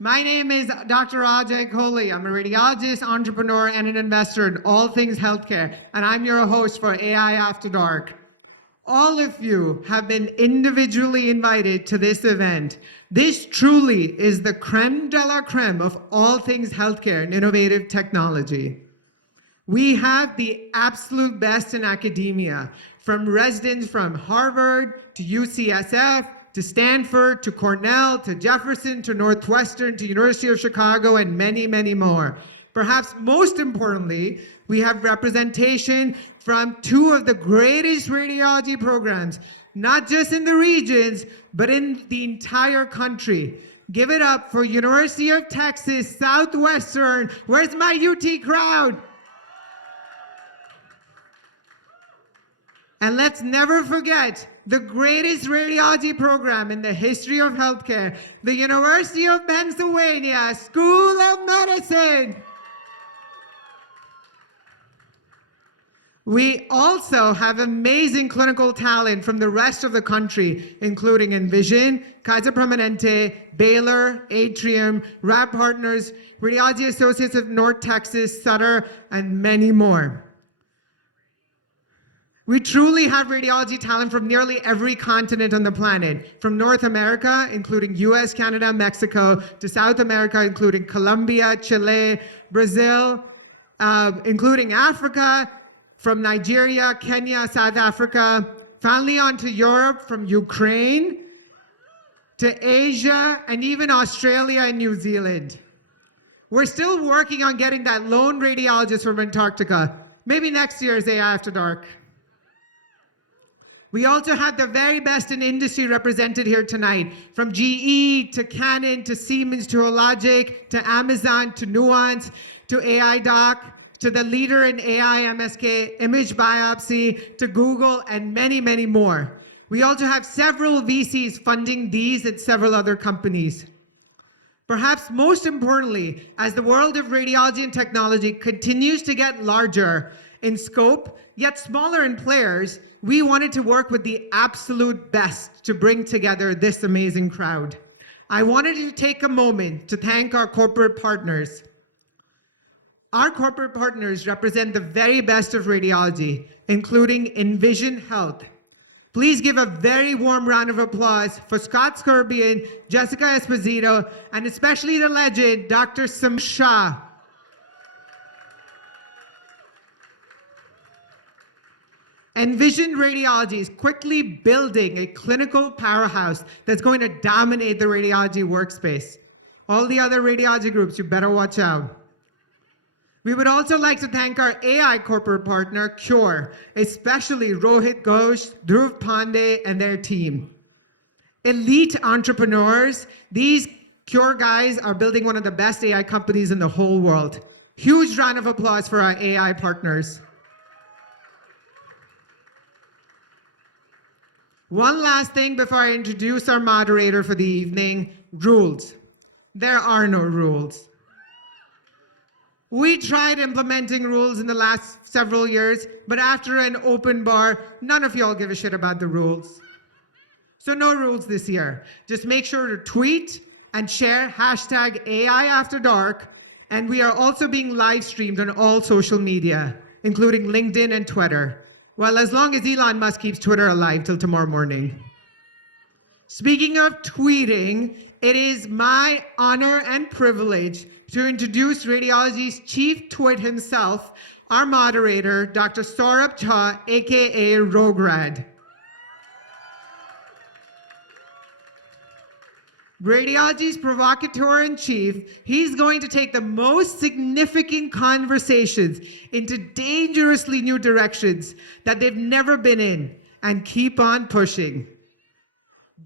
My name is Dr. Ajay Kohli. I'm a radiologist, entrepreneur, and an investor in all things healthcare, and I'm your host for AI After Dark. All of you have been individually invited to this event. This truly is the creme de la creme of all things healthcare and innovative technology. We have the absolute best in academia, from residents from Harvard to UCSF, to Stanford, to Cornell, to Jefferson, to Northwestern, to University of Chicago, and many, many more. Perhaps most importantly, we have representation from two of the greatest radiology programs, not just in the regions, but in the entire country. Give it up for University of Texas Southwestern. Where's my UT crowd? And let's never forget the greatest radiology program in the history of healthcare, the University of Pennsylvania School of Medicine. We also have amazing clinical talent from the rest of the country, including Envision, Kaiser Permanente, Baylor, Atrium, Rad Partners, Radiology Associates of North Texas, Sutter, and many more. We truly have radiology talent from nearly every continent on the planet, from North America, including US, Canada, Mexico, to South America, including Colombia, Chile, Brazil, including Africa, from Nigeria, Kenya, South Africa, finally on to Europe, from Ukraine, to Asia, and even Australia and New Zealand. We're still working on getting that lone radiologist from Antarctica. Maybe next year's AI After Dark. We also have the very best in industry represented here tonight, from GE to Canon to Siemens to Hologic to Amazon to Nuance to AI Doc to the leader in AI MSK image biopsy to Google and many, many more. We also have several VCs funding these and several other companies. Perhaps most importantly, as the world of radiology and technology continues to get larger in scope, yet smaller in players, we wanted to work with the absolute best to bring together this amazing crowd. I wanted to take a moment to thank our corporate partners. Our corporate partners represent the very best of radiology, including Envision Health. Please give a very warm round of applause for Scott Scorpion, Jessica Esposito, and especially the legend, Dr. Sam Shah. Envision Radiology is quickly building a clinical powerhouse that's going to dominate the radiology workspace. All the other radiology groups, you better watch out. We would also like to thank our AI corporate partner, Cure, especially Rohit Ghosh, Dhruv Pandey, and their team. Elite entrepreneurs, these Cure guys are building one of the best AI companies in the whole world. Huge round of applause for our AI partners. One last thing before I introduce our moderator for the evening, rules. There are no rules. We tried implementing rules in the last several years, but after an open bar, none of y'all give a shit about the rules. So no rules this year. Just make sure to tweet and share hashtag AI After Dark, and we are also being live streamed on all social media, including LinkedIn and Twitter. Well, as long as Elon Musk keeps Twitter alive till tomorrow morning. Speaking of tweeting, it is my honor and privilege to introduce radiology's chief twit himself, our moderator, Dr. Saurabh Jha, aka Rograd. Radiology's provocateur-in-chief, he's going to take the most significant conversations into dangerously new directions that they've never been in and keep on pushing.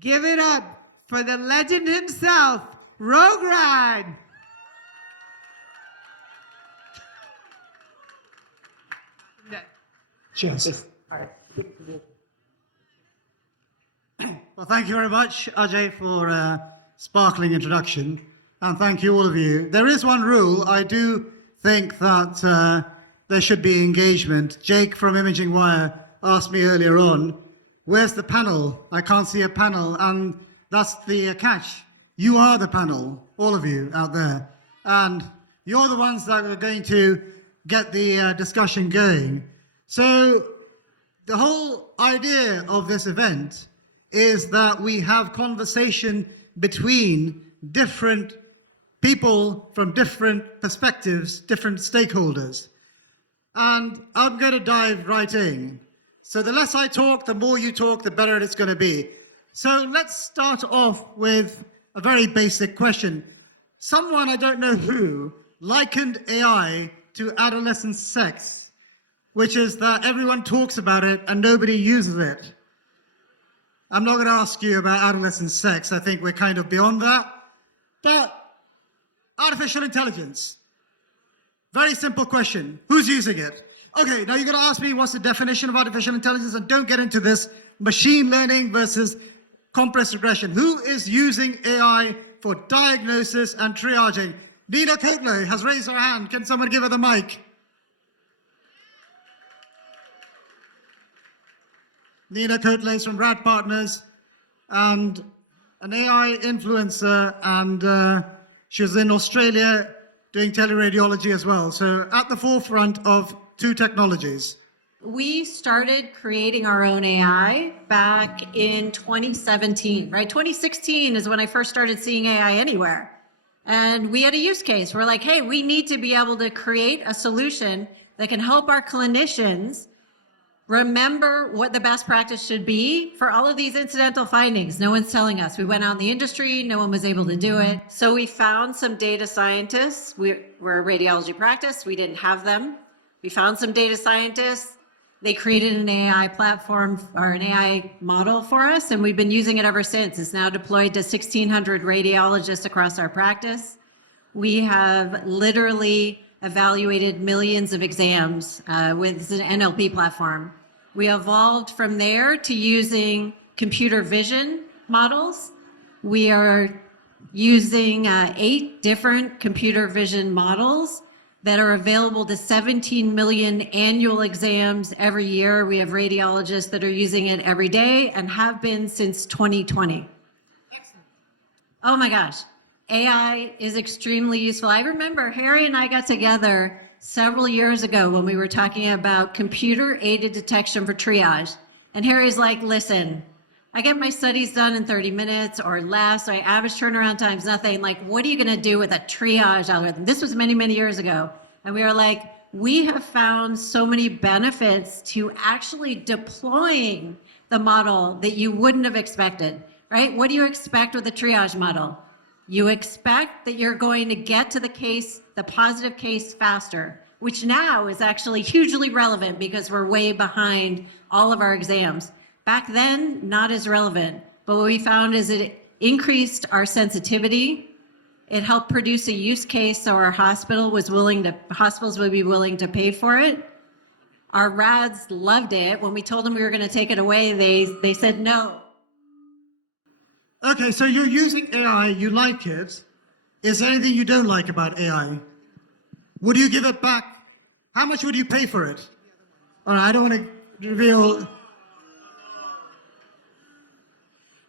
Give it up for the legend himself, Rograd. Cheers. Well, thank you very much, Ajay, for a sparkling introduction, and thank you all of you. There is one rule. I do think that there should be engagement. Jake from Imaging Wire asked me earlier on, where's the panel? I can't see a panel, and that's the catch. You are the panel, all of you out there, and you're the ones that are going to get the discussion going. So the whole idea of this event is that we have conversation between different people from different perspectives, different stakeholders. And I'm going to dive right in. So the less I talk, the more you talk, the better it's going to be. So let's start off with a very basic question. Someone, I don't know who, likened AI to adolescent sex, which is that everyone talks about it and nobody uses it. I'm not going to ask you about adolescent sex. I think we're kind of beyond that. But artificial intelligence. Very simple question. Who's using it? Okay, now you're going to ask me what's the definition of artificial intelligence, and don't get into this machine learning versus compressed regression. Who is using AI for diagnosis and triaging? Nina Kotler has raised her hand. Can someone give her the mic? Nina Kotler is from Rad Partners and an AI influencer, and she was in Australia doing teleradiology as well. So at the forefront of two technologies. We started creating our own AI back in 2017, right? 2016 is when I first started seeing AI anywhere. And we had a use case. We're like, hey, we need to be able to create a solution that can help our clinicians remember what the best practice should be for all of these incidental findings. No one's telling us. We went out in the industry, no one was able to do it. So we found some data scientists. We're a radiology practice, we didn't have them. We found some data scientists. They created an AI platform or an AI model for us, and we've been using it ever since. It's now deployed to 1,600 radiologists across our practice. We have literally evaluated millions of exams with an NLP platform. We evolved from there to using computer vision models. We are using 8 different computer vision models that are available to 17 million annual exams every year. We have radiologists that are using it every day and have been since 2020. Excellent. Oh my gosh. AI is extremely useful. I remember Harry and I got together several years ago when we were talking about computer-aided detection for triage. And Harry's like, listen, I get my studies done in 30 minutes or less. So I average turnaround time's nothing. Like, what are you going to do with a triage algorithm? This was many, many years ago. And we were like, we have found so many benefits to actually deploying the model that you wouldn't have expected, right? What do you expect with a triage model? You expect that you're going to get to the case, the positive case faster, which now is actually hugely relevant because we're way behind all of our exams. Back then, not as relevant, but what we found is it increased our sensitivity. It helped produce a use case so our hospitals would be willing to pay for it. Our RADs loved it. When we told them we were going to take it away, they said no. Okay, so you're using AI, you like it. Is there anything you don't like about AI? Would you give it back? How much would you pay for it? All right, I don't want to reveal.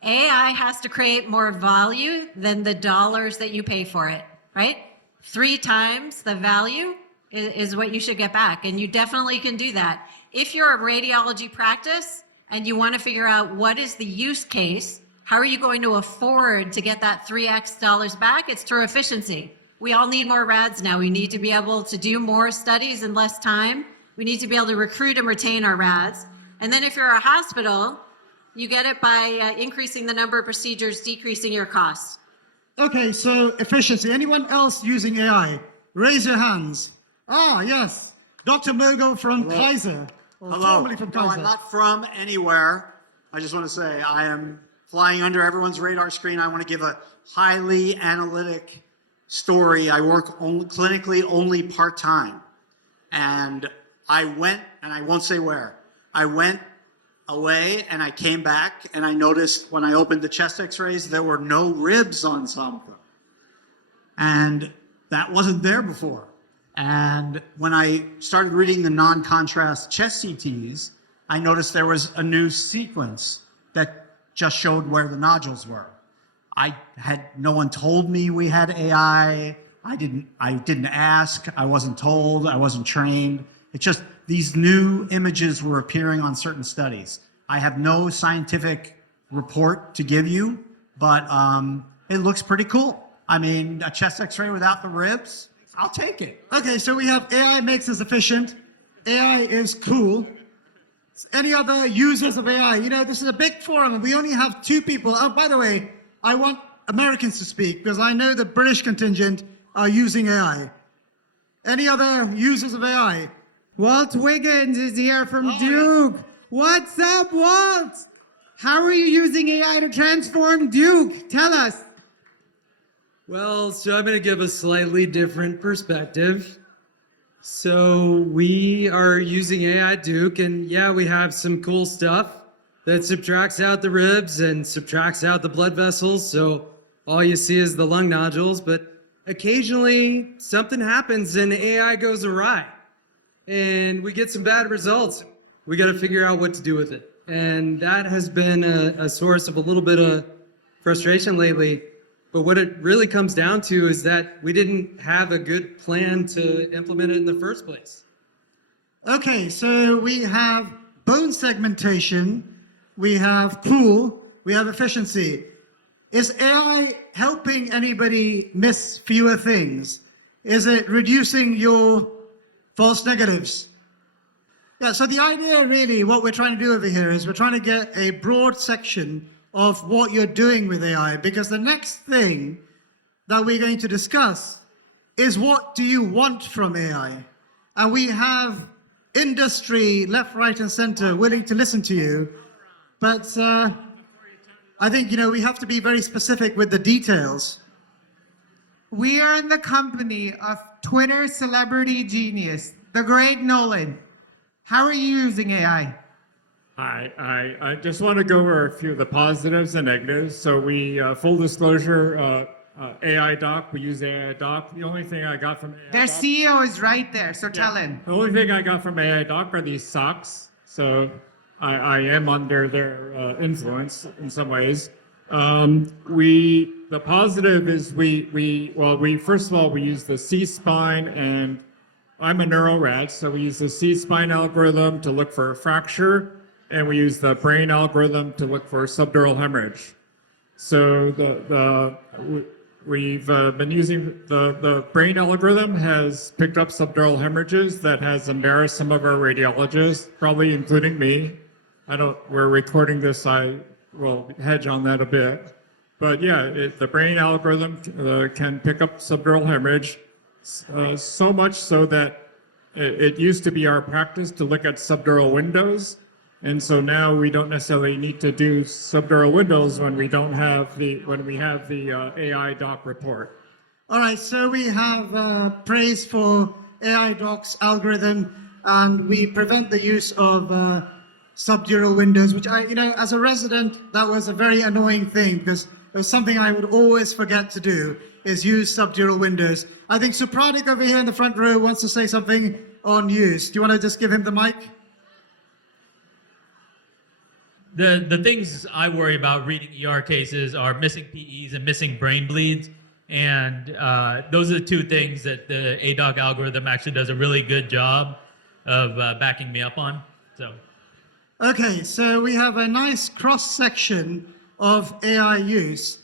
AI has to create more value than the dollars that you pay for it, right? 3 times the value is what you should get back, and you definitely can do that. If you're a radiology practice and you want to figure out what is the use case, how are you going to afford to get that 3x dollars back? It's through efficiency. We all need more RADs now. We need to be able to do more studies in less time. We need to be able to recruit and retain our RADs. And then if you're a hospital, you get it by increasing the number of procedures, decreasing your costs. Okay, so efficiency. Anyone else using AI? Raise your hands. Ah, yes. Dr. Mogo from Kaiser. Hello. From No, Kaiser. I'm not from anywhere. I just want to say I am flying under everyone's radar screen. I want to give a highly analytic story. I work clinically only part-time. And I went, and I won't say where, I went away and I came back and I noticed when I opened the chest x-rays, there were no ribs on some of them. And that wasn't there before. And when I started reading the non-contrast chest CTs, I noticed there was a new sequence that just showed where the nodules were. no one told me we had AI. I didn't ask. I wasn't told. I wasn't trained. It's just these new images were appearing on certain studies. I have no scientific report to give you, but it looks pretty cool. I mean, a chest X-ray without the ribs, I'll take it. Okay, so we have AI makes us efficient. AI is cool. Any other users of AI? You know, this is a big forum and we only have 2 people. Oh, by the way, I want Americans to speak because I know the British contingent are using AI. Any other users of AI? Walt Wiggins is here from Oh, Duke. What's up, Walt? How are you using AI to transform Duke? Tell us. Well, so I'm going to give a slightly different perspective. So we are using AI at Duke, and yeah, we have some cool stuff that subtracts out the ribs and subtracts out the blood vessels, so all you see is the lung nodules, but occasionally something happens and AI goes awry, and we get some bad results. We got to figure out what to do with it, and that has been a source of a little bit of frustration lately. But what it really comes down to is that we didn't have a good plan to implement it in the first place. Okay, so we have bone segmentation, we have cool, we have efficiency. Is AI helping anybody miss fewer things? Is it reducing your false negatives? Yeah, so the idea really, what we're trying to do over here is we're trying to get a broad section of what you're doing with AI, because the next thing that we're going to discuss is what do you want from AI? And we have industry left, right, and center willing to listen to you, but I think, you know, we have to be very specific with the details. We are in the company of Twitter celebrity genius, the great Nolan. How are you using AI? I just want to go over a few of the positives and negatives. So we, full disclosure, AI Doc, we use AI Doc. The only thing I got from AI Their Doc, CEO is right there, so tell him. the only thing I got from AI Doc are these socks. So I am under their influence in some ways. The positive is we first of all, we use the C-spine, and I'm a neuro rat, so we use the C-spine algorithm to look for a fracture, and we use the brain algorithm to look for subdural hemorrhage. So we've been using the brain algorithm has picked up subdural hemorrhages that has embarrassed some of our radiologists, probably including me. We're recording this, I will hedge on that a bit. But yeah, the brain algorithm can pick up subdural hemorrhage, so much so that it used to be our practice to look at subdural windows. And so now we don't necessarily need to do subdural windows when we have the AI Doc report. All right, so we have praise for AI Doc's algorithm, and we prevent the use of subdural windows, which as a resident, that was a very annoying thing because it was something I would always forget to do, is use subdural windows. I think Supratik over here in the front row wants to say something on use. Do you want to just give him the mic? The things I worry about reading ER cases are missing PEs and missing brain bleeds. And those are the 2 things that the ADOC algorithm actually does a really good job of backing me up on. So. Okay, so we have a nice cross-section of AI use.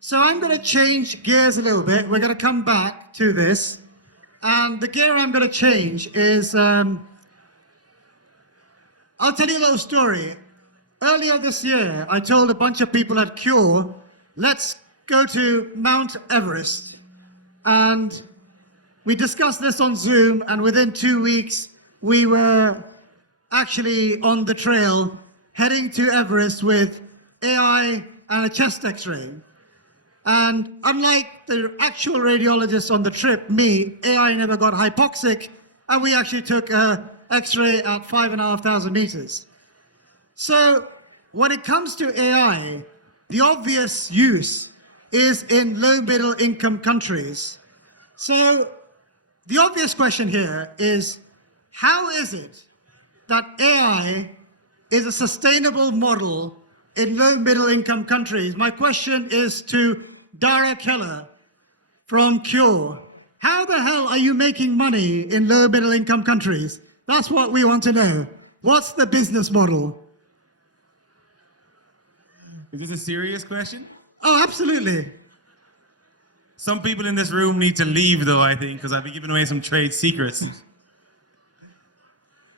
So I'm going to change gears a little bit. We're going to come back to this. And the gear I'm going to change is, I'll tell you a little story. Earlier this year, I told a bunch of people at Cure, let's go to Mount Everest. And we discussed this on Zoom, and within 2 weeks, we were actually on the trail heading to Everest with AI and a chest X-ray. And unlike the actual radiologist on the trip, me, AI never got hypoxic, and we actually took an X-ray at 5,500 meters. So when it comes to AI, the obvious use is in low middle income countries. So the obvious question here is, how is it that AI is a sustainable model in low middle income countries. My question is to Dara Keller from Cure. How the hell are you making money in low middle income countries? That's what we want to know. What's the business model? Is this a serious question? Oh, absolutely. Some people in this room need to leave, though, I think, because I've been giving away some trade secrets.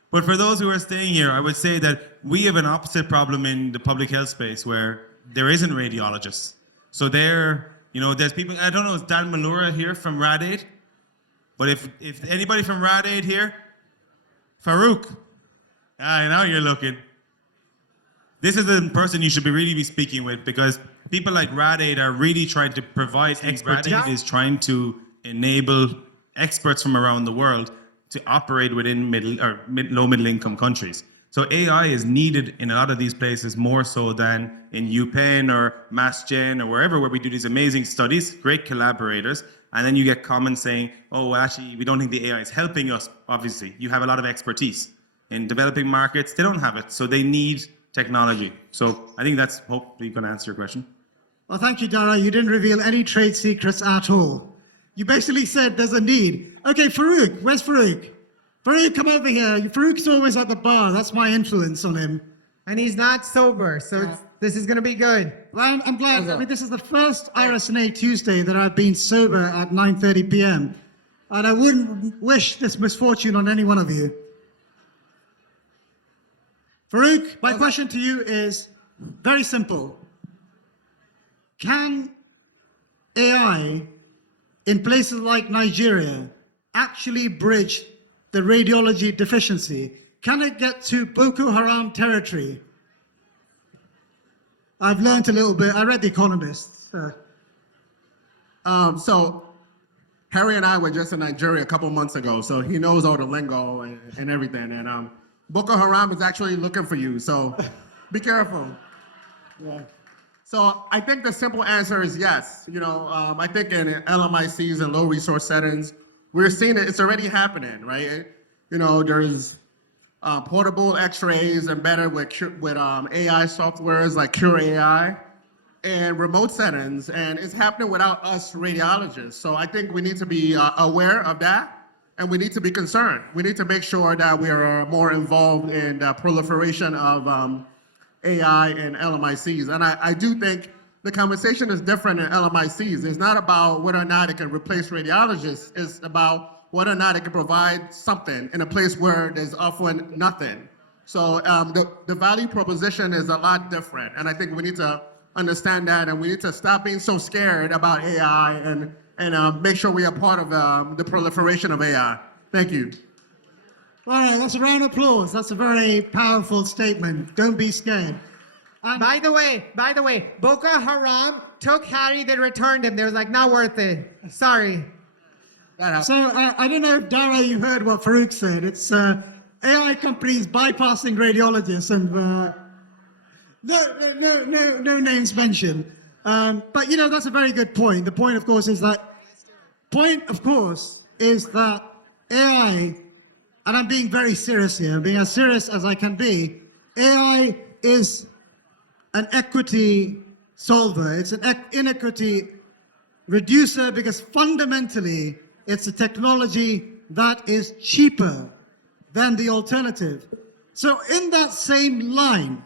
But for those who are staying here, I would say that we have an opposite problem in the public health space where there isn't radiologists. So there's people, I don't know, is Dan Malura here from Rad Aid? But if anybody from Rad Aid here? Farouk. Now you're looking. This is the person you should really be speaking with, because people like Rad Aid are really trying to provide expertise. Rad Aid is trying to enable experts from around the world to operate within low middle income countries. So AI is needed in a lot of these places more so than in UPenn or MassGen or wherever, where we do these amazing studies, great collaborators, and then you get comments saying, oh, well, actually, we don't think the AI is helping us. Obviously, you have a lot of expertise. In developing markets, they don't have it, so they need technology. So I think that's hopefully going to answer your question. Well, thank you, Dara. You didn't reveal any trade secrets at all. You basically said there's a need. Okay, Farouk, where's Farouk? Farouk, come over here. Farouk's always at the bar. That's my influence on him. And he's not sober, so this is going to be good. Well, I'm glad. I mean, this is the first RSNA Tuesday that I've been sober at 9:30 p.m. And I wouldn't wish this misfortune on any one of you. Farouk, my question to you is very simple. Can AI in places like Nigeria actually bridge the radiology deficiency? Can it get to Boko Haram territory? I've learned a little bit. I read The Economist. So Harry and I were just in Nigeria a couple months ago, so he knows all the lingo and everything. And Boko Haram is actually looking for you, so be careful. Yeah. So I think the simple answer is yes. I think in LMICs and low resource settings, we're seeing it. It's already happening, right? There's portable X-rays embedded with AI softwares like Cure AI and remote settings, and it's happening without us radiologists. So I think we need to be aware of that, and we need to be concerned. We need to make sure that we are more involved in the proliferation of AI and LMICs. And I do think the conversation is different in LMICs. It's not about whether or not it can replace radiologists. It's about whether or not it can provide something in a place where there's often nothing. So the value proposition is a lot different. And I think we need to understand that, and we need to stop being so scared about AI and make sure we are part of the proliferation of AI. Thank you. All right, that's a round of applause. That's a very powerful statement. Don't be scared. By the way, Boko Haram took Harry, they returned him. They were like, not worth it. Sorry. So I don't know if Dara, you heard what Farouk said. It's AI companies bypassing radiologists, and no names mentioned. But that's a very good point. The point, of course, is that AI, and I'm being very serious here, I'm being as serious as I can be. AI is an equity solver. It's an inequity reducer, because fundamentally it's a technology that is cheaper than the alternative. So in that same line,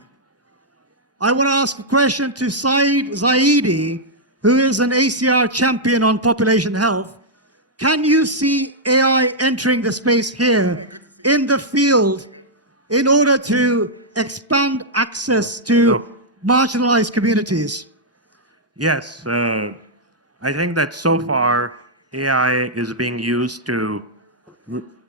I want to ask a question to Saeed Zaidi, who is an ACR champion on population health. Can you see AI entering the space here in the field in order to expand access to marginalized communities? Yes, I think that so far AI is being used to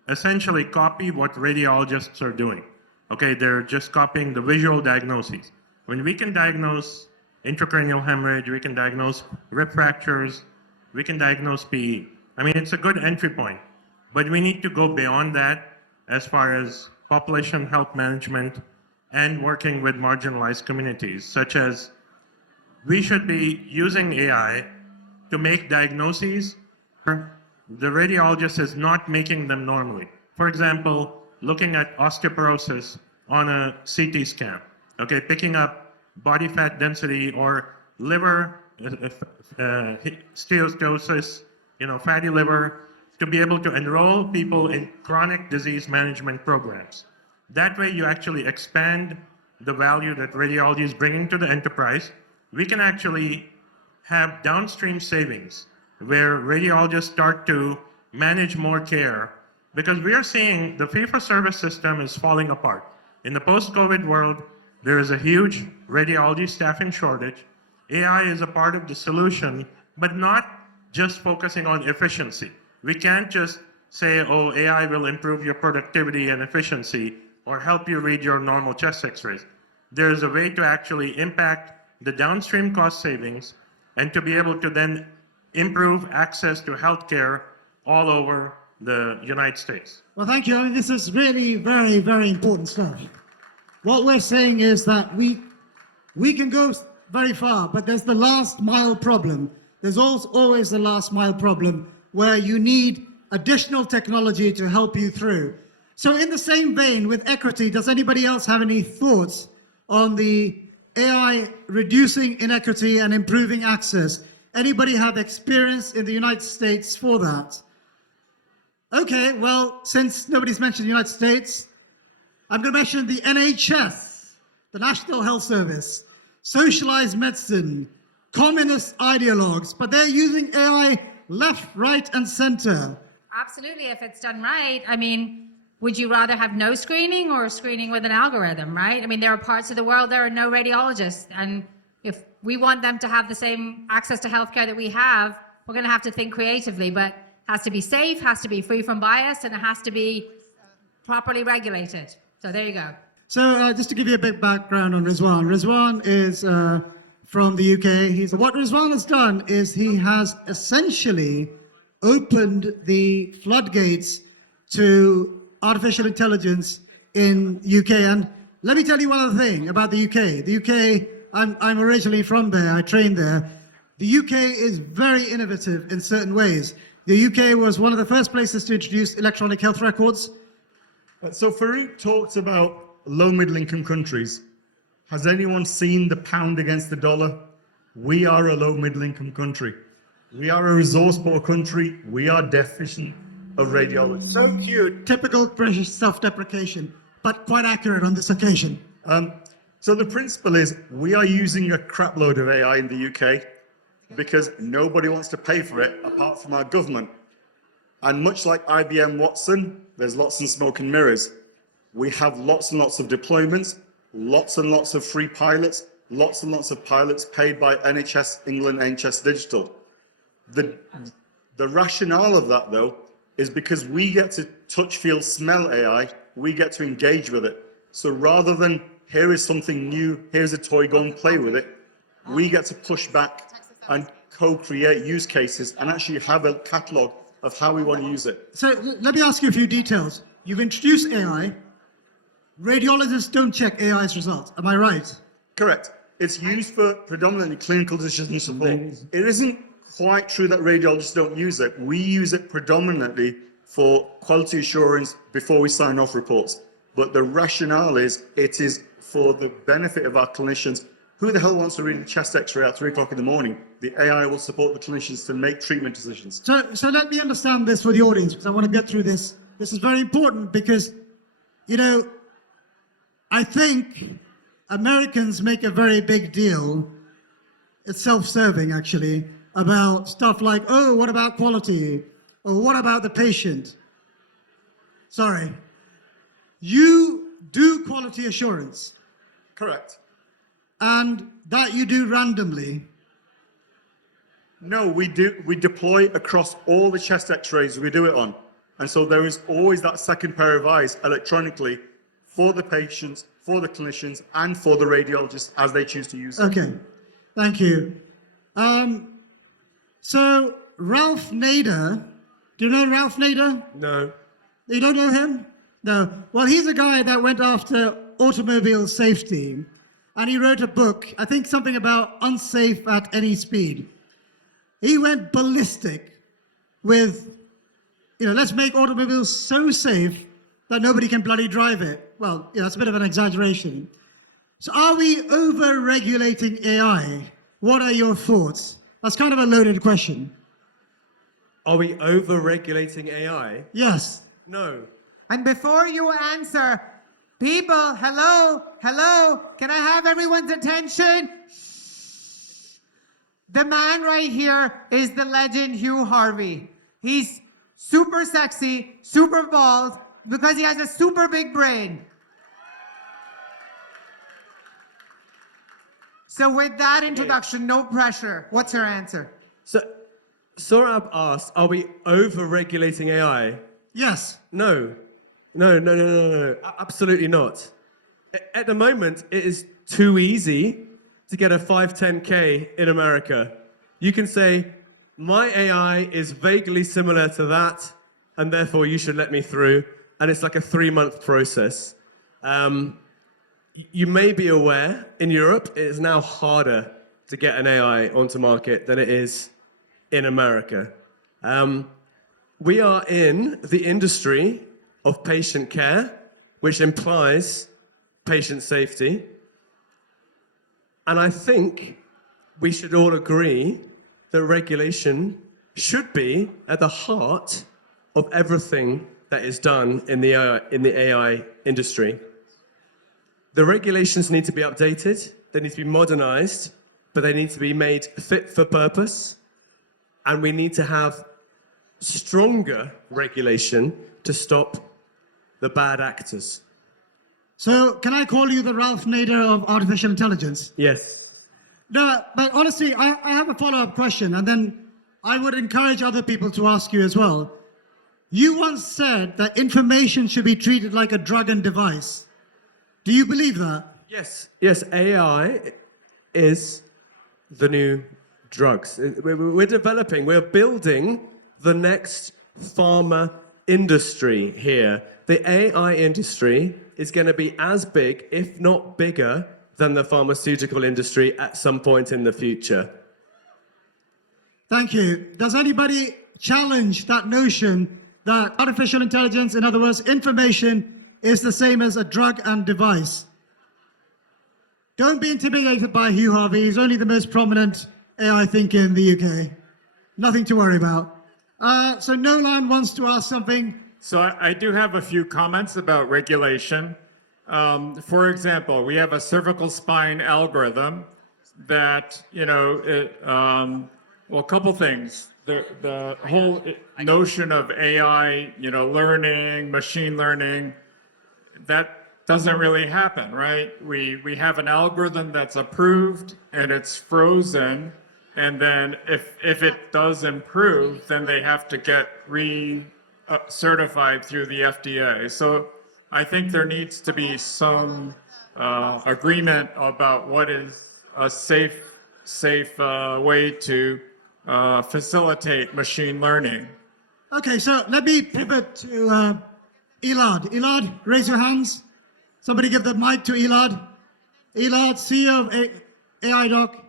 essentially copy what radiologists are doing. Okay, they're just copying the visual diagnoses. When we can diagnose intracranial hemorrhage, we can diagnose rib fractures, we can diagnose PE. I mean, it's a good entry point, but we need to go beyond that as far as population health management and working with marginalized communities, such as we should be using AI to make diagnoses. The radiologist is not making them normally. For example, looking at osteoporosis on a CT scan, okay, picking up body fat density or liver steatosis, fatty liver, to be able to enroll people in chronic disease management programs. That way, you actually expand the value that radiology is bringing to the enterprise. We can actually have downstream savings where radiologists start to manage more care, because we are seeing the fee-for-service system is falling apart. In the post-COVID world, there is a huge radiology staffing shortage. AI is a part of the solution, but not just focusing on efficiency. We can't just say, oh, AI will improve your productivity and efficiency or help you read your normal chest x-rays. There's a way to actually impact the downstream cost savings and to be able to then improve access to healthcare all over the United States. Well, thank you. I mean, this is really very, very important stuff. What we're saying is that we can go very far, but there's the last mile problem. There's always the last mile problem where you need additional technology to help you through. So in the same vein with equity, does anybody else have any thoughts on the AI reducing inequity and improving access? Anybody have experience in the United States for that? Okay, well, since nobody's mentioned the United States, I'm going to mention the NHS, the National Health Service, socialized medicine, communist ideologues, but they're using AI left, right, and center. Absolutely, if it's done right. I mean, would you rather have no screening or screening with an algorithm, right? I mean, there are parts of the world there are no radiologists, and if we want them to have the same access to healthcare that we have, we're going to have to think creatively, but it has to be safe, has to be free from bias, and it has to be properly regulated. So there you go. So just to give you a bit background on Rizwan. Rizwan is from the UK. What Rizwan has done is he has essentially opened the floodgates to artificial intelligence in UK. And let me tell you one other thing about the UK. The UK, I'm originally from there, I trained there. The UK is very innovative in certain ways. The UK was one of the first places to introduce electronic health records. So Farouk talked about low middle income countries. Has anyone seen the pound against the dollar? We are a low middle income country. We are a resource poor country. We are deficient of radiology. So cute, typical British self-deprecation, but quite accurate on this occasion. So the principle is we are using a crap load of AI in the UK because nobody wants to pay for it apart from our government. And much like IBM Watson, there's lots of smoke and mirrors. We have lots and lots of deployments, lots and lots of free pilots, lots and lots of pilots paid by NHS England, NHS Digital. The rationale of that, though, is because we get to touch, feel, smell AI, we get to engage with it. So rather than here is something new, here's a toy, go and play with it, we get to push back and co-create use cases and actually have a catalog of how we want to use it. So let me ask you a few details. You've introduced AI. Radiologists don't check AI's results. Am I right? Correct. It's used for predominantly clinical decision support. It isn't quite true that radiologists don't use it. We use it predominantly for quality assurance before we sign off reports. But the rationale is it is for the benefit of our clinicians. Who the hell wants to read a chest x-ray at 3 o'clock in the morning? The AI will support the clinicians to make treatment decisions. So let me understand this for the audience, because I want to get through this. This is very important because, you know, I think Americans make a very big deal, it's self-serving actually, about stuff like, oh, what about quality? Or what about the patient? Sorry. You do quality assurance. Correct. And that you do randomly. No, we deploy across all the chest x-rays we do it on. And so there is always that second pair of eyes electronically for the patients, for the clinicians, and for the radiologists as they choose to use it. Okay, thank you. So Ralph Nader, do you know Ralph Nader? No. You don't know him? No. Well, he's a guy that went after automobile safety, and he wrote a book, I think something about unsafe at any speed. He went ballistic with, you know, let's make automobiles so safe that nobody can bloody drive it. Well, you know, it's a bit of an exaggeration. So are we over-regulating AI? What are your thoughts? That's kind of a loaded question. Are we over-regulating AI? Yes. No. And before you answer, people, hello, can I have everyone's attention? Shh. The man right here is the legend Hugh Harvey. He's super sexy, super bald, because he has a super big brain. So with that introduction, no pressure. What's your answer? So, Saurabh asked, are we over-regulating AI? Yes. No. No. Absolutely not. At the moment, it is too easy to get a 510K in America. You can say, my AI is vaguely similar to that, and therefore you should let me through. And it's like a 3-month process. You may be aware, in Europe, it is now harder to get an AI onto market than it is in America. We are in the industry of patient care, which implies patient safety. And I think we should all agree that regulation should be at the heart of everything that is done in the AI industry. The regulations need to be updated, they need to be modernized, but they need to be made fit for purpose. And we need to have stronger regulation to stop the bad actors. So can I call you the Ralph Nader of artificial intelligence? Yes. No, but honestly, I have a follow-up question, and then I would encourage other people to ask you as well. You once said that information should be treated like a drug and device. Do you believe that? Yes, AI is the new drugs. We're developing, we're building the next pharma industry here. The AI industry is going to be as big, if not bigger, than the pharmaceutical industry at some point in the future. Thank you. Does anybody challenge that notion that artificial intelligence, in other words, information, is the same as a drug and device? Don't be intimidated by Hugh Harvey. He's only the most prominent AI thinker in the UK. Nothing to worry about. So Nolan wants to ask something. So I do have a few comments about regulation. For example, we have a cervical spine algorithm that, well, a couple things. The whole notion of AI, learning, machine learning, that doesn't really happen, right? We have an algorithm that's approved and it's frozen, and then if it does improve, then they have to get certified through the FDA. So I think there needs to be some agreement about what is a safe way to facilitate machine learning. Okay, so let me pivot to Elad. Elad, raise your hands. Somebody give the mic to Elad. Elad, CEO of AI Doc.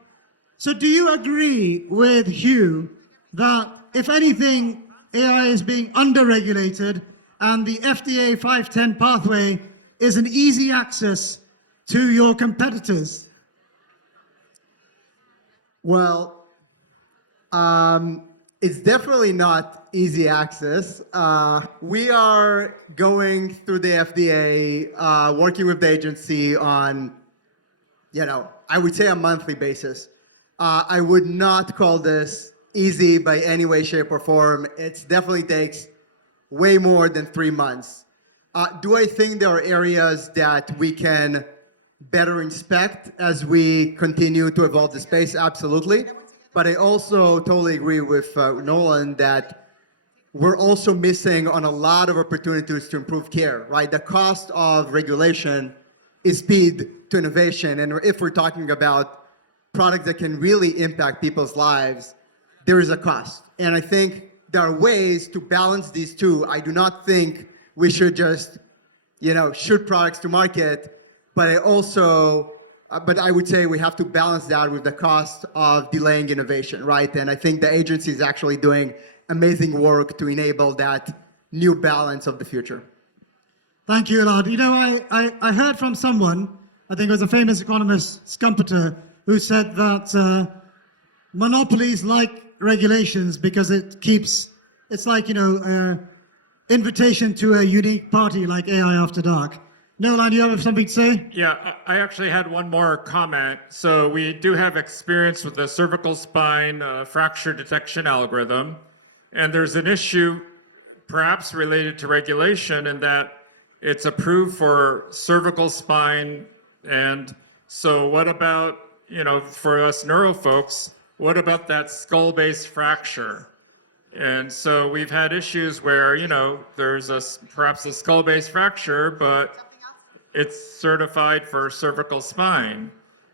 So do you agree with Hugh that, if anything, AI is being under-regulated and the FDA 510 pathway is an easy access to your competitors? Well, it's definitely not easy access. We are going through the FDA, working with the agency on, I would say a monthly basis. I would not call this easy by any way, shape, or form. It definitely takes way more than 3 months. Do I think there are areas that we can better inspect as we continue to evolve the space? Absolutely. But I also totally agree with Nolan that we're also missing on a lot of opportunities to improve care, right? The cost of regulation is speed to innovation. And if we're talking about products that can really impact people's lives, there is a cost. And I think there are ways to balance these two. I do not think we should just, shoot products to market, but I would say we have to balance that with the cost of delaying innovation, right? And I think the agency is actually doing amazing work to enable that new balance of the future. Thank you, Elad. I heard from someone I think it was a famous economist, Schumpeter, who said that monopolies like regulations because it's like, invitation to a unique party like AI After Dark. Nolan, you have something to say? Yeah, I actually had one more comment. So we do have experience with the cervical spine fracture detection algorithm. And there's an issue perhaps related to regulation in that it's approved for cervical spine. And so what about, for us neuro folks, what about that skull-based fracture? And so we've had issues where, there's perhaps a skull-based fracture, but it's certified for cervical spine.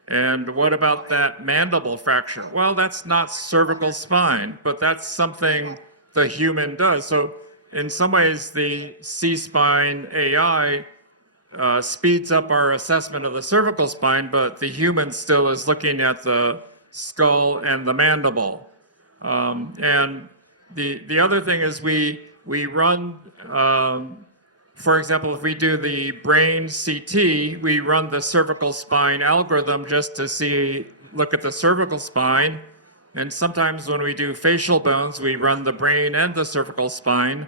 And what about that mandible fracture? Well, that's not cervical spine, but that's something the human does. So in some ways, the C-spine AI speeds up our assessment of the cervical spine, but the human still is looking at the skull and the mandible. And the other thing is we run, for example, if we do the brain CT, we run the cervical spine algorithm just to look at the cervical spine. And sometimes when we do facial bones, we run the brain and the cervical spine.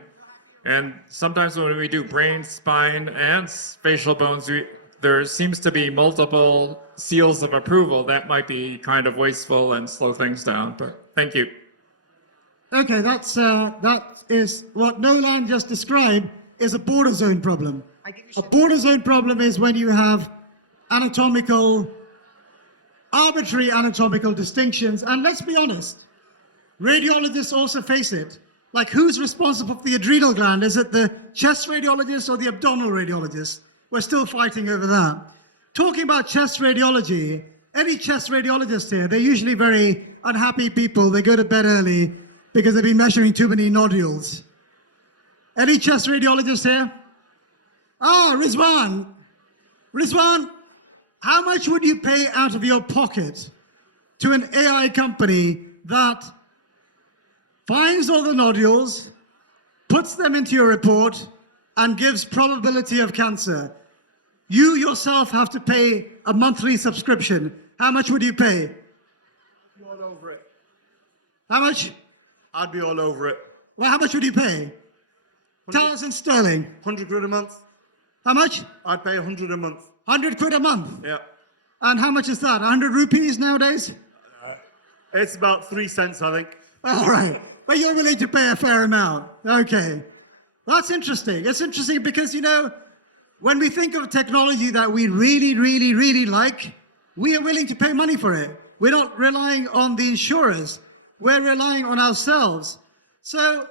And sometimes when we do brain, spine, and facial bones, there seems to be multiple seals of approval. That might be kind of wasteful and slow things down, but thank you. Okay, that is what Nolan just described is a border zone problem. A border zone problem is when you have arbitrary anatomical distinctions. And let's be honest, radiologists also face it. Like, who's responsible for the adrenal gland? Is it the chest radiologist or the abdominal radiologist? We're still fighting over that. Talking about chest radiology, any chest radiologist here, they're usually very unhappy people. They go to bed early because they've been measuring too many nodules. Any chest radiologist here? Rizwan. Rizwan, how much would you pay out of your pocket to an AI company that finds all the nodules, puts them into your report, and gives probability of cancer? You yourself have to pay a monthly subscription. How much would you pay? All over it. How much? I'd be all over it. Well, how much would you pay? Tell us in sterling. 100 quid a month. How much? I'd pay 100 a month. 100 quid a month? Yeah. And how much is that? 100 rupees nowadays? It's about 3 cents, I think. All right. But you're willing to pay a fair amount. Okay. That's interesting. It's interesting because, when we think of technology that we really, really, really like, we are willing to pay money for it. We're not relying on the insurers. We're relying on ourselves. So,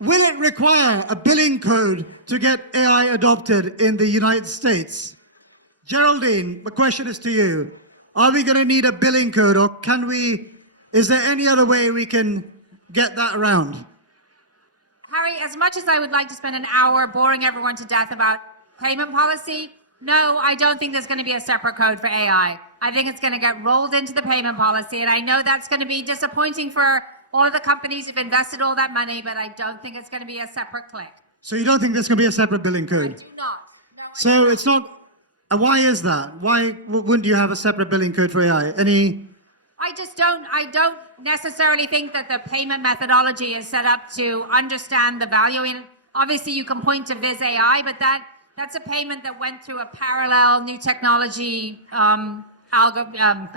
will it require a billing code to get AI adopted in the United States? Geraldine, the question is to you. Are we going to need a billing code, or is there any other way we can get that around? Harry, as much as I would like to spend an hour boring everyone to death about payment policy, no, I don't think there's going to be a separate code for AI. I think it's going to get rolled into the payment policy, and I know that's going to be disappointing for all of the companies who've invested all that money, but I don't think it's going to be a separate click. So you don't think there's going to be a separate billing code? I do not. No, So it's not. Why is that? Why wouldn't you have a separate billing code for AI? I don't necessarily think that the payment methodology is set up to understand the value in. Obviously, you can point to Viz AI, but that's a payment that went through a parallel new technology algorithm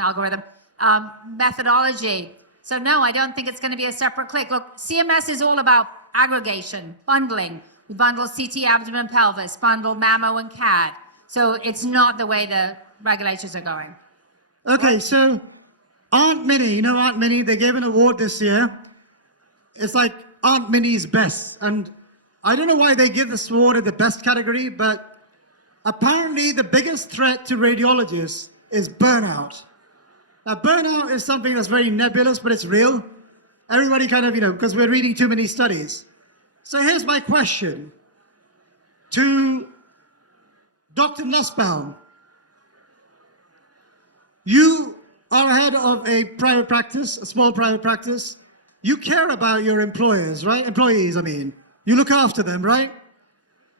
methodology. So no, I don't think it's going to be a separate click. Look, CMS is all about aggregation, bundling. We bundle CT, abdomen, pelvis, bundle mammo and CAD. So it's not the way the regulators are going. Okay, so Aunt Minnie, Aunt Minnie, they gave an award this year. It's like Aunt Minnie's best. And I don't know why they give this award in the best category, but apparently the biggest threat to radiologists is burnout. Now, burnout is something that's very nebulous, but it's real. Everybody kind of, because we're reading too many studies. So here's my question to Dr. Nussbaum. You are head of a private practice, a small private practice. You care about your employers, right? Employees, I mean. You look after them, right?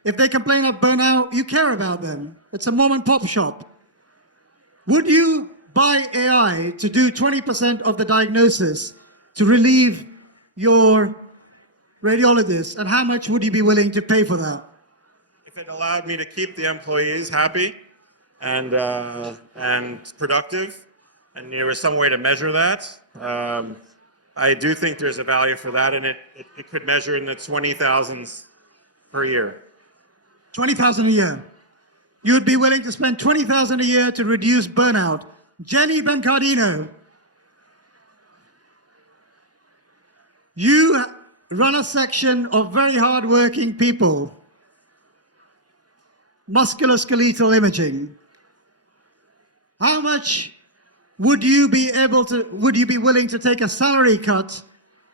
If they complain of burnout, you care about them. It's a mom and pop shop. Would you buy AI to do 20% of the diagnosis to relieve your radiologist? And how much would you be willing to pay for that? If it allowed me to keep the employees happy and productive, and there was some way to measure that, I do think there's a value for that, and it could measure in the 20,000s per year. 20,000 a year. You'd be willing to spend 20,000 a year to reduce burnout. Jenny Bencardino, you run a section of very hardworking people. Musculoskeletal imaging. How much would you be willing to take a salary cut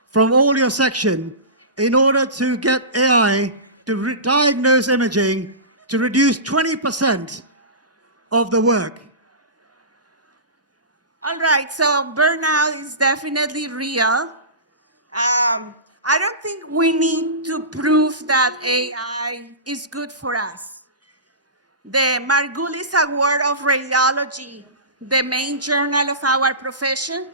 from all your section in order to get AI to diagnose imaging to reduce 20% of the work? All right, so burnout is definitely real. I don't think we need to prove that AI is good for us. The Margulis Award of Radiology, the main journal of our profession,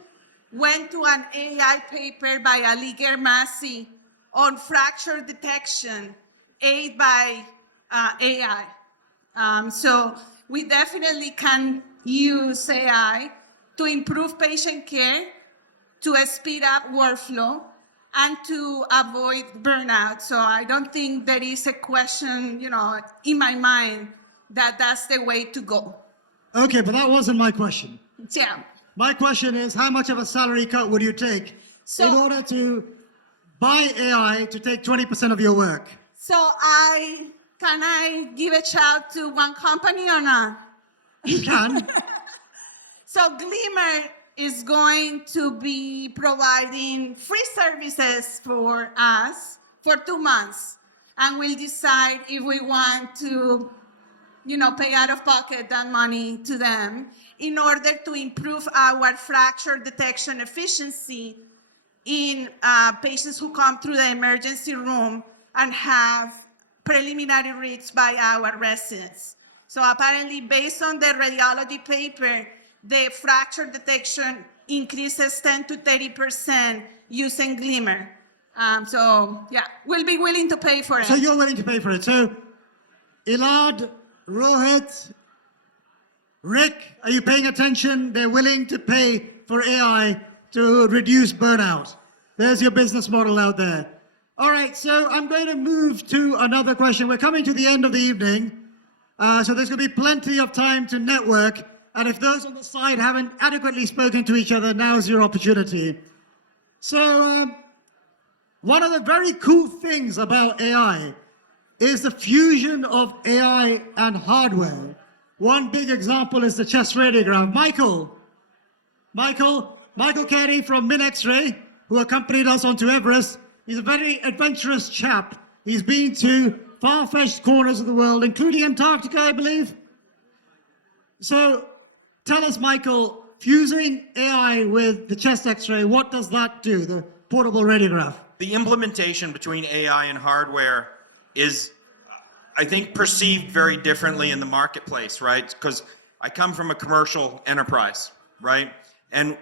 went to an AI paper by Ali Germasi on fracture detection, aided by AI. So we definitely can use AI to improve patient care, to speed up workflow, and to avoid burnout. So I don't think there is a question, in my mind that that's the way to go. Okay, but that wasn't my question. Yeah. My question is, how much of a salary cut would you take in order to buy AI to take 20% of your work? So can I give a shout to one company or not? You can. So Glimmer is going to be providing free services for us for 2 months. And we'll decide if we want to, pay out of pocket that money to them in order to improve our fracture detection efficiency in patients who come through the emergency room and have preliminary reads by our residents. So apparently, based on the radiology paper, the fracture detection increases 10 to 30% using Glimmer. We'll be willing to pay for it. So you're willing to pay for it. So Elad, Rohit, Rick, are you paying attention? They're willing to pay for AI to reduce burnout. There's your business model out there. All right, so I'm going to move to another question. We're coming to the end of the evening, so there's going to be plenty of time to network. And if those on the side haven't adequately spoken to each other, now's your opportunity. So one of the very cool things about AI is the fusion of AI and hardware. One big example is the chest radiograph. Michael Carey from MinX-Ray, who accompanied us onto Everest. He's a very adventurous chap. He's been to far-fetched corners of the world, including Antarctica, I believe. So tell us, Michael, fusing AI with the chest X-ray, what does that do, the portable radiograph? The implementation between AI and hardware is, I think, perceived very differently in the marketplace, right? Because I come from a commercial enterprise, right? And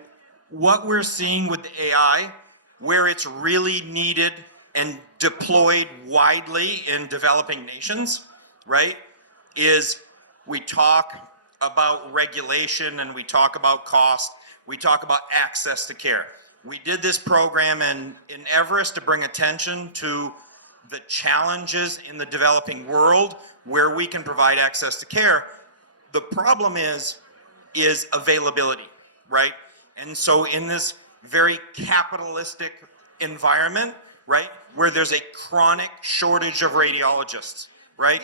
what we're seeing with the AI, where it's really needed and deployed widely in developing nations, right, is we talk about regulation and we talk about cost, we talk about access to care. We did this program in Everest to bring attention to the challenges in the developing world where we can provide access to care. The problem is availability, right? And so in this very capitalistic environment, right, where there's a chronic shortage of radiologists, right,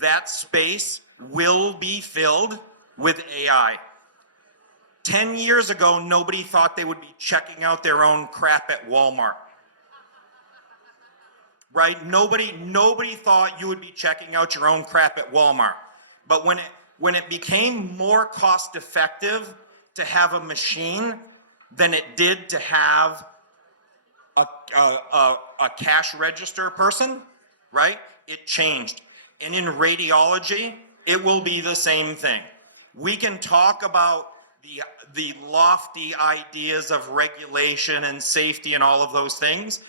that space will be filled with AI. 10 years ago, nobody thought they would be checking out their own crap at Walmart. Right? Nobody thought you would be checking out your own crap at Walmart. But when it became more cost effective to have a machine than it did to have a cash register person, right? it changed. And in radiology, it will be the same thing. We can talk about the lofty ideas of regulation and safety and all of those things,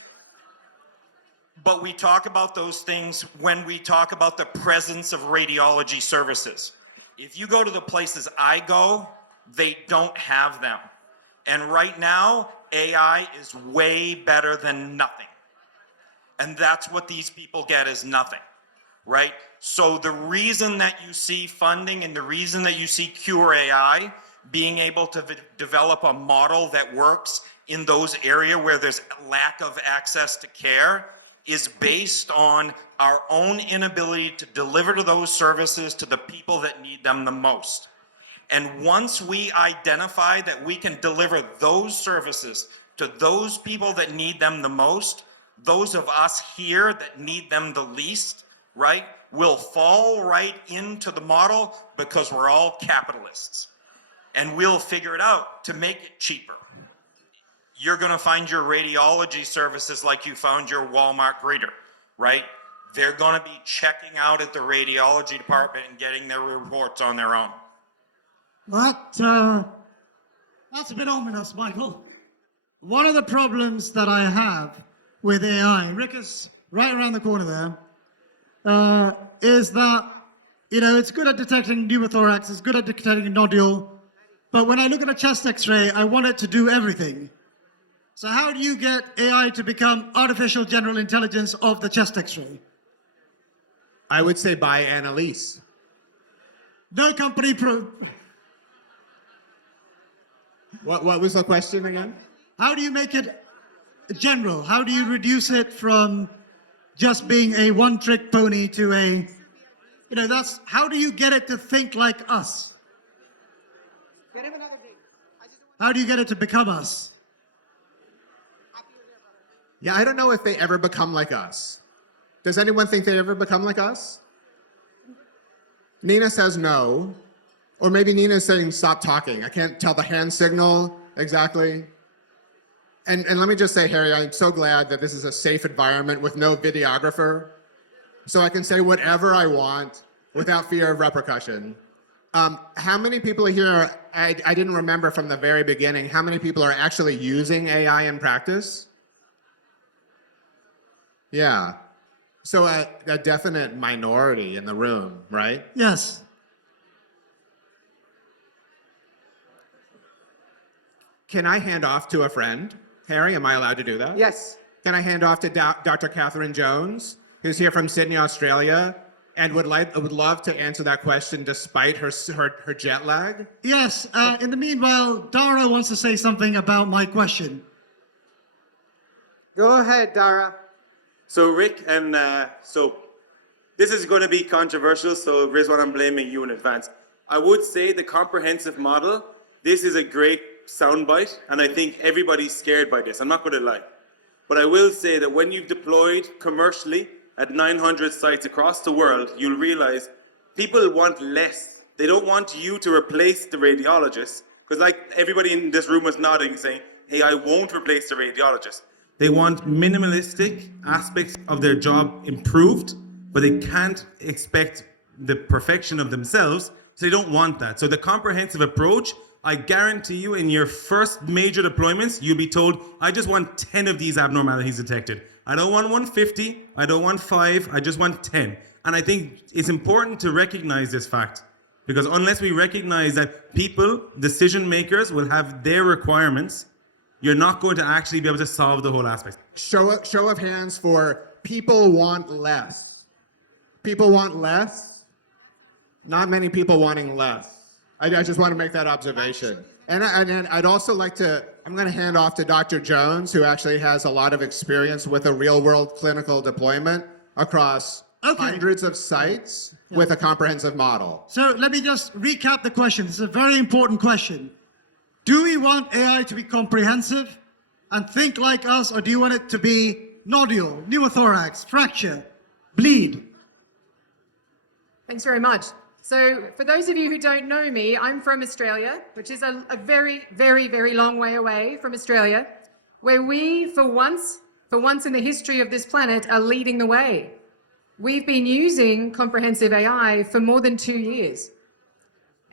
but we talk about those things when we talk about the presence of radiology services. If you go to the places I go, they don't have them. And right now, AI is way better than nothing. And that's what these people get, is nothing, right? So the reason that you see funding and the reason that you see Cure AI being able to develop a model that works in those areas where there's lack of access to care is based on our own inability to deliver to those services to the people that need them the most. And once we identify that we can deliver those services to those people that need them the most, those of us here that need them the least, right, will fall right into the model because we're all capitalists. And we'll figure it out to make it cheaper. You're going to find your radiology services like you found your Walmart greeter, right? They're going to be checking out at the radiology department and getting their reports on their own. That's a bit ominous, Michael. One of the problems that I have with AI, Rick is right around the corner there, is that, it's good at detecting pneumothorax, it's good at detecting a nodule, but when I look at a chest x-ray, I want it to do everything. So how do you get AI to become artificial general intelligence of the chest x-ray? I would say buy Annalise. No company What was the question again? How do you make it general? How do you reduce it from just being a one-trick pony to a, how do you get it to think like us? How do you get it to become us? Yeah, I don't know if they ever become like us. Does anyone think they ever become like us? Nina says no. Or maybe Nina's saying stop talking. I can't tell the hand signal exactly. And let me just say, Harry, I'm so glad that this is a safe environment with no videographer. So I can say whatever I want without fear of repercussion. How many people here, I didn't remember from the very beginning, how many people are actually using AI in practice? Yeah. So a definite minority in the room, right? Yes. Can I hand off to a friend? Harry, am I allowed to do that? Yes. Can I hand off to Dr. Catherine Jones, who's here from Sydney, Australia, and would love to answer that question despite her jet lag? Yes. In the meanwhile, Dara wants to say something about my question. Go ahead, Dara. So Rick, and so this is going to be controversial, so Rizwan, I'm blaming you in advance. I would say the comprehensive model, this is a great soundbite, and I think everybody's scared by this. I'm not going to lie. But I will say that when you've deployed commercially at 900 sites across the world, you'll realize people want less. They don't want you to replace the radiologist, because like everybody in this room was nodding, saying, hey, I won't replace the radiologist. They want minimalistic aspects of their job improved, but they can't expect the perfection of themselves, so they don't want that. So the comprehensive approach, I guarantee you in your first major deployments, you'll be told, I just want 10 of these abnormalities detected. I don't want 150, I don't want 5, I just want 10. And I think it's important to recognize this fact, because unless we recognize that people, decision makers, will have their requirements, you're not going to actually be able to solve the whole aspect. Show of hands for people want less. People want less? Not many people wanting less. I just want to make that observation. And I'd also like to, I'm going to hand off to Dr. Jones, who actually has a lot of experience with a real-world clinical deployment across hundreds of sites with a comprehensive model. So let me just recap the question. This is a very important question. Do we want AI to be comprehensive and think like us, or do you want it to be nodule, pneumothorax, fracture, bleed? Thanks very much. So for those of you who don't know me, I'm from Australia, which is a very, very, very long way away from Australia, where we, for once in the history of this planet, are leading the way. we've been using comprehensive AI for more than 2 years.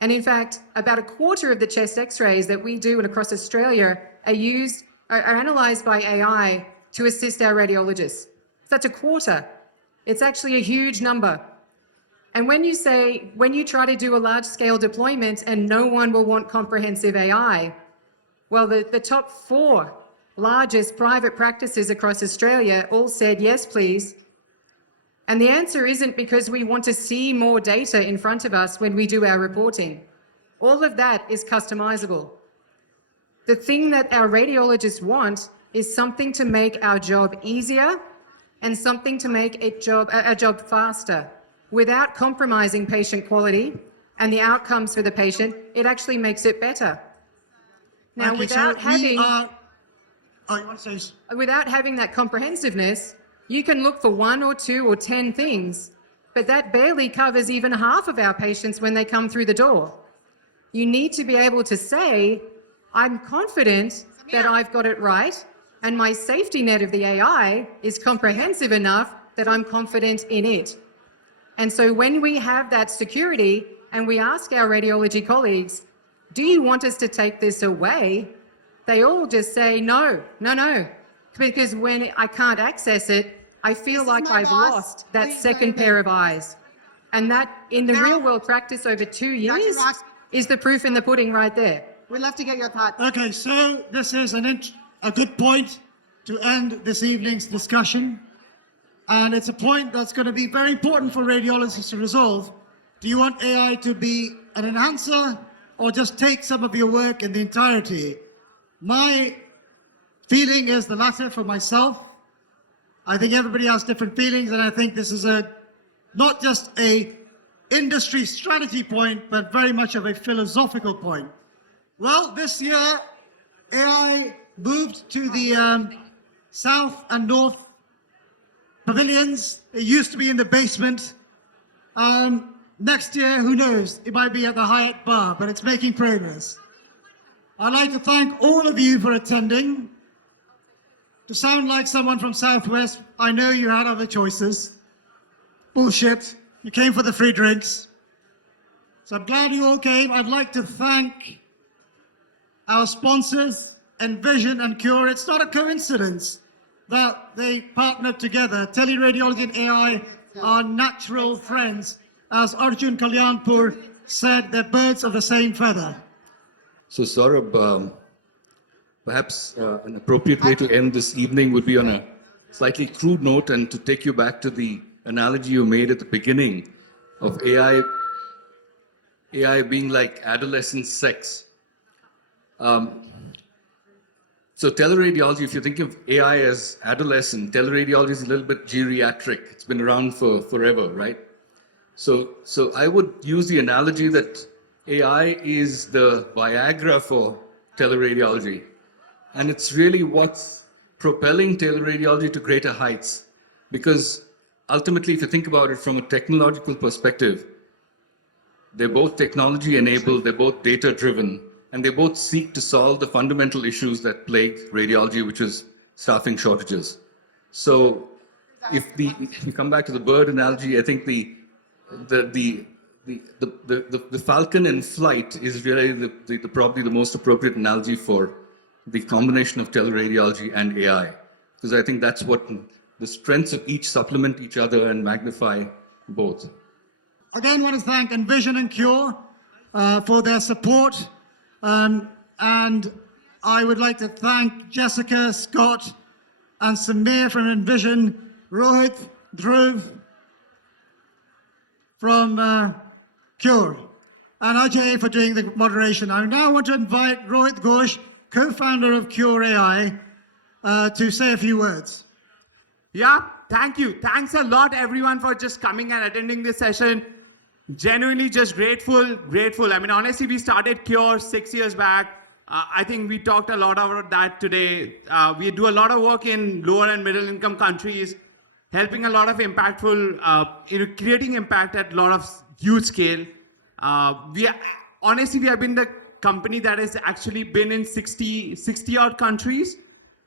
And in fact, about a quarter of the chest x-rays that we do across Australia are analysed by AI to assist our radiologists. That's a quarter. It's actually a huge number. And when you try to do a large-scale deployment and no one will want comprehensive AI, well, the top 4 largest private practices across Australia all said, yes, please. And the answer isn't because we want to see more data in front of us when we do our reporting. All of that is customizable. The thing that our radiologists want is something to make our job easier and something to make our job faster without compromising patient quality and the outcomes for the patient. It actually makes it better. Now, without having that comprehensiveness, you can look for 1 or 2 or 10 things, but that barely covers even half of our patients when they come through the door. You need to be able to say, I'm confident that I've got it right, and my safety net of the AI is comprehensive enough that I'm confident in it. And so when we have that security and we ask our radiology colleagues, do you want us to take this away? They all just say, no, no, no. Because when I can't access it, I feel like I've lost that second pair of eyes. And that, in the real world practice over 2 years, is the proof in the pudding right there. We'd love to get your thoughts. Okay, so this is a good point to end this evening's discussion. And it's a point that's going to be very important for radiologists to resolve. Do you want AI to be an enhancer or just take some of your work in the entirety? My feeling is the latter for myself. I think everybody has different feelings, and I think this is not just a industry strategy point, but very much of a philosophical point. Well, this year, AI moved to the south and north pavilions. It used to be in the basement. Next year, who knows? It might be at the Hyatt Bar, but it's making progress. I'd like to thank all of you for attending. To sound like someone from Southwest, I know you had other choices. Bullshit. You came for the free drinks. So I'm glad you all came. I'd like to thank our sponsors, Envision and Cure. It's not a coincidence that they partnered together. Teleradiology and AI are natural friends. As Arjun Kalyanpur said, they're birds of the same feather. So Saurabh, perhaps an appropriate way to end this evening would be on a slightly crude note and to take you back to the analogy you made at the beginning of AI being like adolescent sex. So teleradiology, if you think of AI as adolescent, teleradiology is a little bit geriatric. It's been around for forever, right? So I would use the analogy that AI is the Viagra for teleradiology. And it's really what's propelling teleradiology to greater heights. Because ultimately, if you think about it from a technological perspective, they're both technology enabled, they're both data driven, and they both seek to solve the fundamental issues that plague radiology, which is staffing shortages. So if you come back to the bird analogy, I think the falcon in flight is really probably the most appropriate analogy for the combination of teleradiology and AI, because I think that's what the strengths of each supplement each other and magnify both. Again, I want to thank Envision and Cure for their support. And I would like to thank Jessica, Scott, and Samir from Envision, Rohit, Dhruv from Cure, and Ajay for doing the moderation. I now want to invite Rohit Ghosh, co-founder of Cure AI, to say a few words. Yeah, thank you. Thanks a lot, everyone, for just coming and attending this session. Genuinely just grateful. I mean, honestly, we started Cure 6 years back. I think we talked a lot about that today. We do a lot of work in lower and middle income countries, helping a lot of impactful, creating impact at a lot of huge scale. We have been the company that has actually been in 60 odd countries,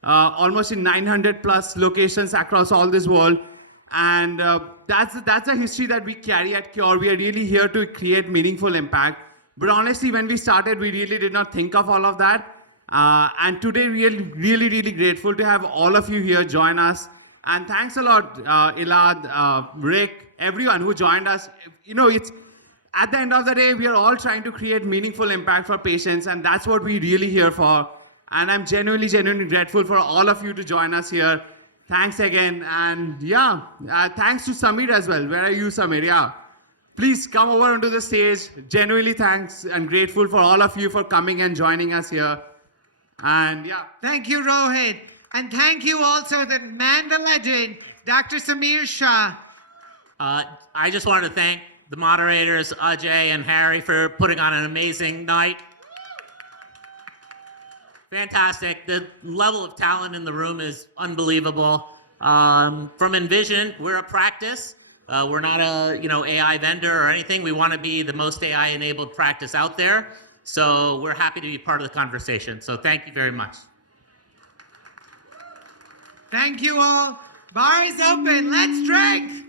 almost in 900 plus locations across all this world. And that's a history that we carry at Cure. We are really here to create meaningful impact. But honestly, when we started, we really did not think of all of that. And today, we are really, really grateful to have all of you here join us. And thanks a lot, Elad, Rick, everyone who joined us. You know, it's at the end of the day, we are all trying to create meaningful impact for patients, and that's what we're really here for. And I'm genuinely, genuinely grateful for all of you to join us here. Thanks again. And yeah, thanks to Samir as well. Where are you, Samir? Yeah. Please come over onto the stage. Genuinely thanks and grateful for all of you for coming and joining us here. And yeah. Thank you, Rohit. And thank you also the man, the legend, Dr. Samir Shah. I just wanted to thank the moderators, Ajay and Harry, for putting on an amazing night. Fantastic. The level of talent in the room is unbelievable. From Envision, we're a practice. We're not a AI vendor or anything. We want to be the most AI-enabled practice out there. So we're happy to be part of the conversation. So thank you very much. Thank you all. Bar is open. Let's drink.